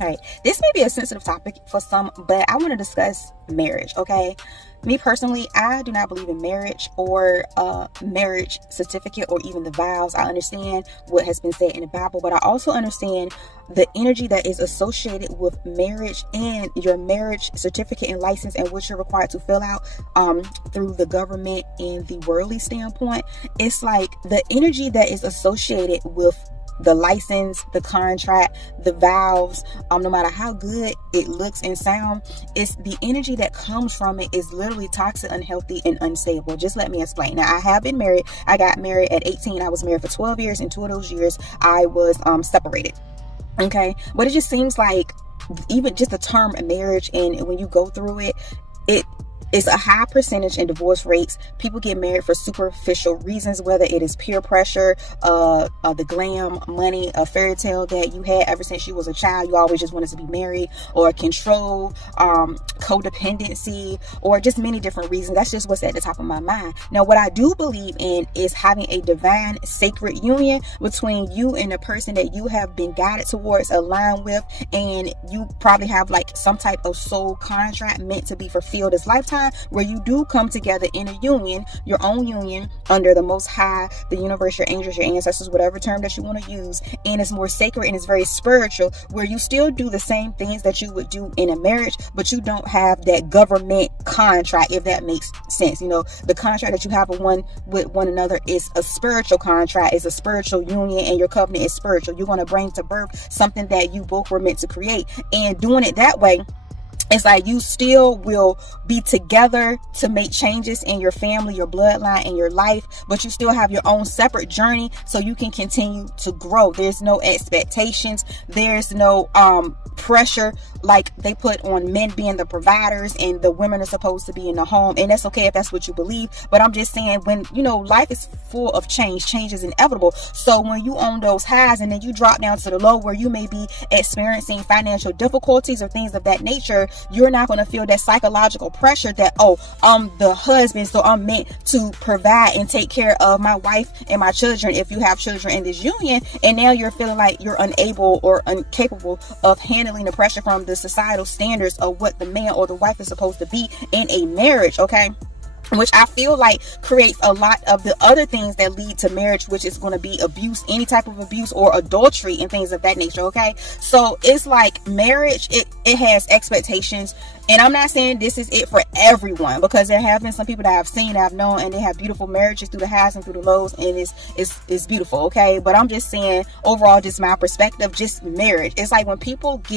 All right, this may be a sensitive topic for some, but I want to discuss marriage, okay? Me personally, I do not believe in marriage or marriage certificate or even the vows. I understand what has been said in the Bible, but I also understand the energy that is associated with marriage and your marriage certificate and license and what you're required to fill out through the government and the worldly standpoint. It's like the energy that is associated with the license, the contract, the vows, no matter how good it looks and sound, it's the energy that comes from it is literally toxic, unhealthy, and unstable. Just let me explain. Now, I have been married. I got married at 18. I was married for 12 years, and 2 of those years I was separated. Okay, but it just seems like even just the term marriage, and when you go through it, it's a high percentage in divorce rates. People get married for superficial reasons, whether it is peer pressure, the glam, money, a fairy tale that you had ever since you was a child. You always just wanted to be married, or control, codependency, or just many different reasons. That's just what's at the top of my mind. Now, what I do believe in is having a divine, sacred union between you and the person that you have been guided towards, aligned with, and you probably have like some type of soul contract meant to be fulfilled this lifetime, where you do come together in a union, your own union, under the Most High, the universe, your angels, your ancestors, whatever term that you want to use, and it's more sacred and it's very spiritual, where you still do the same things that you would do in a marriage, but you don't have that government contract, if that makes sense. You know, the contract that you have with one another is a spiritual contract, is a spiritual union, and your covenant is spiritual. You're going to bring to birth something that you both were meant to create, and doing it that way, it's like you still will be together to make changes in your family, your bloodline, and your life, but you still have your own separate journey so you can continue to grow. There's no expectations. There's no pressure like they put on men being the providers and the women are supposed to be in the home. And that's okay if that's what you believe. But I'm just saying, when, you know, life is full of change. Change is inevitable. So when you own those highs and then you drop down to the low where you may be experiencing financial difficulties or things of that nature, you're not going to feel that psychological pressure that, oh, I'm the husband, so I'm meant to provide and take care of my wife and my children if you have children in this union. And now you're feeling like you're unable or incapable of handling the pressure from the societal standards of what the man or the wife is supposed to be in a marriage, okay? Which I feel like creates a lot of the other things that lead to marriage, which is going to be abuse, any type of abuse or adultery and things of that nature. Okay. So it's like marriage, it has expectations, and I'm not saying this is it for everyone, because there have been some people that I've seen, that I've known, and they have beautiful marriages through the highs and through the lows, and it's beautiful. Okay. But I'm just saying overall, just my perspective, just marriage. It's like when people get